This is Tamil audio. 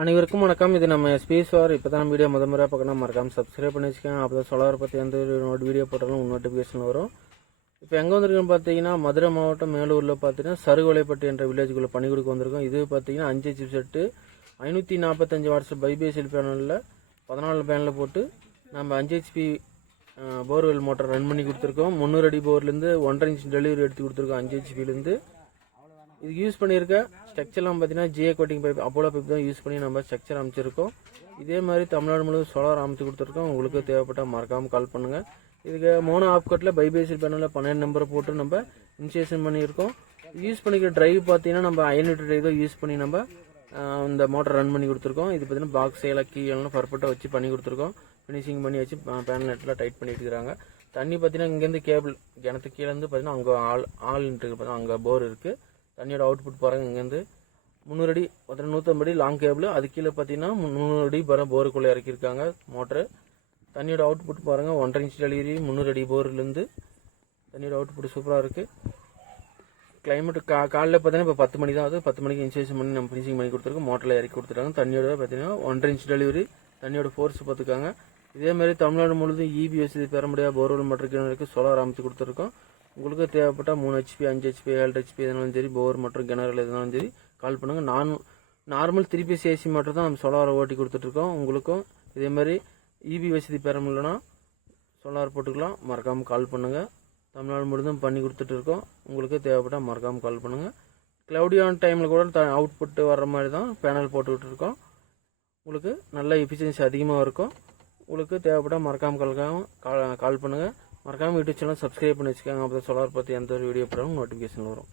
அனைவருக்கும் வணக்கம். இது நம்ம ஸ்பேஸ்வார். இப்போ தான் வீடியோ முறையாக பார்க்கணும், மறக்காம சப்ஸ்கிரைப் பண்ணி வச்சுக்கோங்க. அப்போ தான் சோலார் பற்றி எந்த வீடியோ போட்டாலும் நோட்டிஃபிகேஷன் வரும். இப்போ எங்கே வந்திருக்குன்னு பார்த்தீங்கன்னா, மதுரை மாவட்டம் மேலூரில் பார்த்தீங்கன்னா சருகோலைப்பட்டி என்ற வில்லேஜுக்குள்ளே பணி கொடுக்க வந்திருக்கோம். இது பார்த்தீங்கன்னா 5 சிப் செட்டு 545 வாட்ஸ் பைபேசியல் பேனலில் 14 பேனலில் போட்டு நம்ம 5 HP போர்வெல் மோட்டர் ரன் பண்ணி கொடுத்துருக்கோம். 300 அடி போர்லேருந்து 1.5 இன்ச் டெலிவரி எடுத்து கொடுத்துருக்கோம் 5 HPலேருந்து. இதுக்கு யூஸ் பண்ணியிருக்க ஸ்ட்ரக்சர்லாம் பார்த்தீங்கன்னா GA coating pipe, Apollo pipe தான் யூஸ் பண்ணி நம்ம ஸ்ட்ரக்சர் அமைச்சிருக்கோம். இதே மாதிரி தமிழ்நாடு முழுவதும் சோலார் அமைச்சு கொடுத்துருக்கோம். உங்களுக்கு தேவைப்பட்டால் மறக்காமல் கால் பண்ணுங்கள். இதுக்கு மோனோ ஆப்கட்டில் பைபேசியல் பேனலில் 12 நம்பரை போட்டு நம்ம இன்ஸ்டேஷன் பண்ணியிருக்கோம். யூஸ் பண்ணிக்கிற டிரைவ் பார்த்தீங்கன்னா நம்ம அயன் லிட்டர் டிரைவ் தான் யூஸ் பண்ணி நம்ம இந்த மோட்டர் ரன் பண்ணி கொடுத்துருக்கோம். இது பார்த்தீங்கன்னா பாக்ஸ் எல்லாம் கீ எல்லாம் பர்ஃபெக்டாக வச்சு பண்ணி கொடுத்துருக்கோம். ஃபினிஷிங் பண்ணி வச்சு பேனல் நெட்டில் டைட் பண்ணிட்டு இருக்கிறாங்க. தண்ணி பார்த்தீங்கன்னா இங்கேருந்து கேபிள் கிணத்து கீழேருந்து பார்த்தீங்கன்னா அங்கே ஆள் பார்த்தீங்கன்னா அங்கே போர் இருக்குது. தண்ணியோட அவுட்புட் பாருங்கள். இங்கேருந்து 300 அடி 150 அடி லாங் கேபிள், அது கீழே பார்த்தீங்கன்னா 300 அடி போருக்குள்ளே இறக்கியிருக்காங்க மோட்டரு. தண்ணியோட அவுட்புட் பாருங்கள். 1.5 இன்ச் டெலிவரி 300 அடி போர்லேருந்து தண்ணியோட அவுட்புட் சூப்பராக இருக்குது. கிளைமேட் காலையில் பார்த்தீங்கன்னா இப்போ 10 மணி தான் ஆகுது. 10 மணிக்கு இன்ஸ்டேஷன் பண்ணி நம்ம ஃபினிஷிங் பண்ணி கொடுத்துருக்கோம். மோட்டரில் இறக்கி கொடுத்துருக்காங்க. தண்ணியோட பார்த்தீங்கன்னா 1.5 இன்ச் டெலிவரி. தண்ணியோட ஃபோர்ஸ் பார்த்துக்காங்க. இதேமாதிரி தமிழ்நாடு முழுவதும் இபி வசதி பெற முடியாத போர்வெல் மோட்டருக்கு சோலார் அமைத்து கொடுத்துருக்கோம். உங்களுக்கு தேவைப்பட்டால் 3 HP 5 HP 7 HP எதுனாலும் சரி, போர் மற்றும் கிணறுகள் எதுனாலும் சரி கால் பண்ணுங்கள். நார்மல் 3 பீஸ் ஏசி மட்டும் தான் நம்ம சோலாரை ஓட்டி கொடுத்துட்ருக்கோம். உங்களுக்கும் இதே மாதிரி இபி வசதி பெற முடியலன்னா சோலார் போட்டுக்கலாம். மறக்காமல் கால் பண்ணுங்கள். தமிழ்நாடு முழுவதும் பண்ணி கொடுத்துட்ருக்கோம். உங்களுக்கு தேவைப்பட்டால் மறக்காமல் கால் பண்ணுங்கள். க்ளவுடியான டைமில் கூட அவுட்புட் வர்ற மாதிரி தான் பேனல் போட்டுக்கிட்டு இருக்கோம். உங்களுக்கு நல்ல எஃபிஷியன்சி அதிகமாக இருக்கும். உங்களுக்கு தேவைப்பட்டால் மறக்காமல் கால் பண்ணுங்கள். மறக்காமல் யூடியூப் சேனல் சப்ஸ்கிரைப் பண்ணி வச்சுக்கோங்க. அப்போ தான் சோலார் பற்றி எந்த ஒரு வீடியோ போட்டாலும் நோட்டிஃபிகேஷன் வரும்.